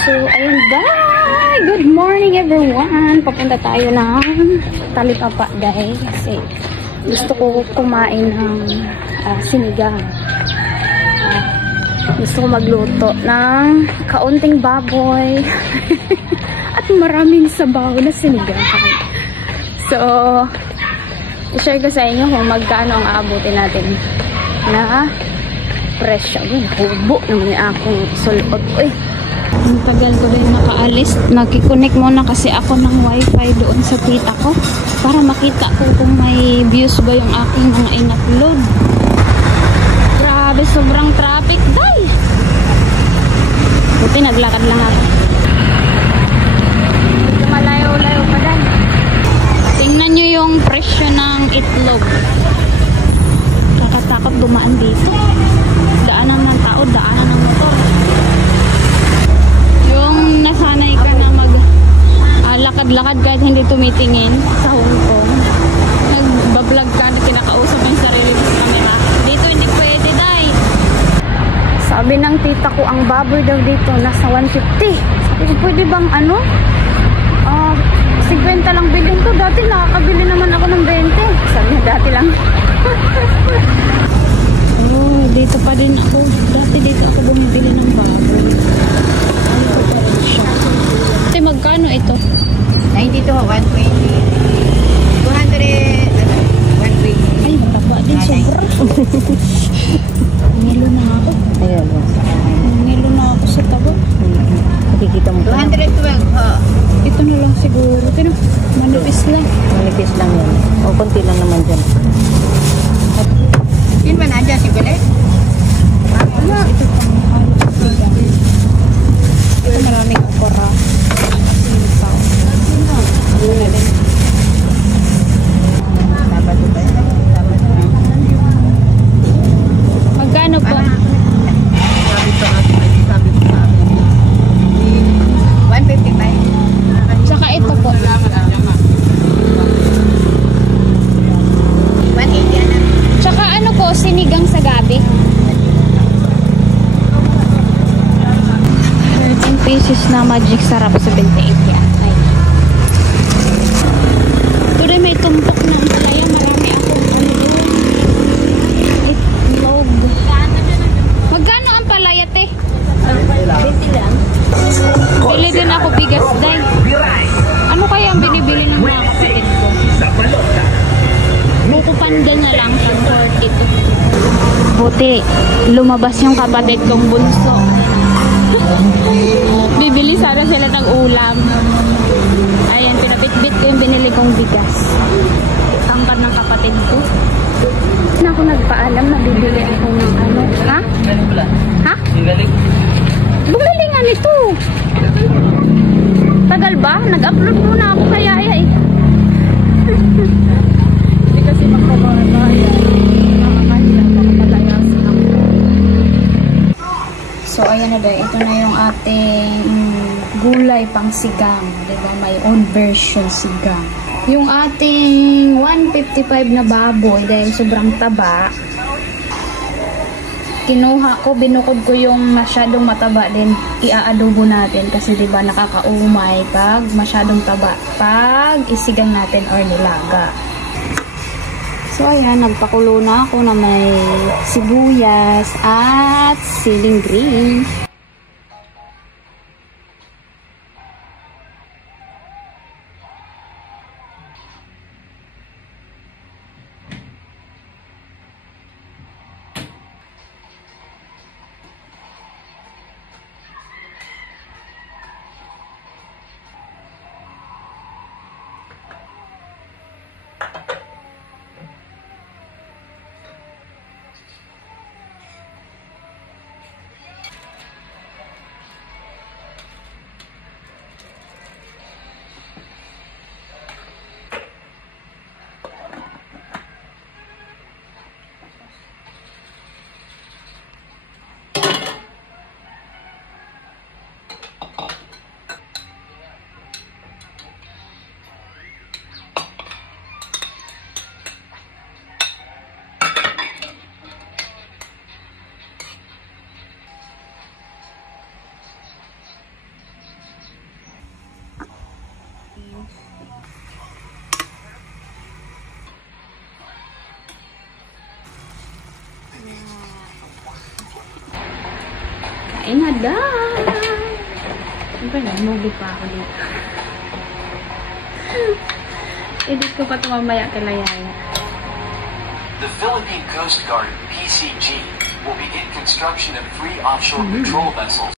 So, ayun ba? Good morning everyone! Papunta tayo ng Talipapa guys. Kasi gusto ko kumain ng sinigang. Gusto ko magluto ng kaunting baboy at maraming sabaw na sinigang. So, i-share ko sa inyo kung magkano ang aabutin natin na presyo. Hubo naman yung akong sulot. Uy! Ang tagal ko rin nakaalis. Nag-connect muna kasi ako ng wifi doon sa tita ko para makita ko kung may views ba yung aking mga in-upload. Grabe, sobrang traffic. Day! Buti naglakad lang ako. Malayo-layo pa dahil. Tingnan nyo yung presyo ng itlog. Kakatakot dumaan dito. Daanan ng tao, daanan ng motor. Yung nasanay ka na lakad-lakad kahit hindi tumitingin sa Hong Kong. Nagbablog ka na kinakausap yung sarili mo sa camera. Dito hindi pwede, day. Sabi ng tita ko, ang baboy daw dito nasa 150. Sabi ko, pwede bang 50 lang bilhin ko. Dati nakakabili naman ako ng 20. Sabi niya, dati lang. Oh, dito pa din ako. Dati dito ako bumibili ng baboy. Ayaw pa rin siya. Kasi magkano ito? 92, 120. 200, 120. Ay, mataba din. Sobra. Ngilo na ako. Ayan. Ngilo na ako sa taba. Nakikita mo pa. 212, ha? Ito na lang siguro. Pero manipis lang. Manipis lang yan. O, konti lang naman dyan. Yun ba nandiyan si Belen? Wala. Ito pang halos sigang. Ito maraming okra. Sitaw. Ano na din. Dapat ba? Magkano po? Sabi ko sa amin. 155. Tsaka ito po. 180 na. Tsaka ano po, sinigang sa gabi. 13 pieces na magic sarap, 78 yan. Ay. Tuloy may tumpok ng palaya. Marami akong itlog. Magkano ang palaya, te? 20 lang. Bili din ako bigas, day. Ano kaya ang binibili ng mga kapatid ko? Buko panda na lang sa 42. Buti, lumabas yung kapatid kong bunso. Bibili sana sila ng ulam. Ayan, pinapitbit ko yung binili kong bigas. Tangkad ng kapatid ko. Na ako nagpaalam na bibili ako ng ano. Ha? Ha? Bumili nga nito. Tagal ba? Nag-upload muna ako kaya eh. Hindi kasi magpapalaya. Nakakahila makapalayasin ako. So ayan na dahil. Ito na yung ating gulay pang sigang. Diba? May own version sigang. Yung ating 155 na baboy dahil sobrang taba. Kinuha ko, binukod ko yung masyadong mataba din. Iaadobo natin kasi diba nakakaumay pag masyadong taba. Pag isigang natin or nilaga. So ayan, nagpakulo na ako na may sibuyas at siling green. Kain na, guys! Siyempre, nag-movie pa ako dito. Edit ko pa ito mamaya kila Yaya. The Philippine Coast Guard, PCG, will begin construction of 3 offshore patrol vessels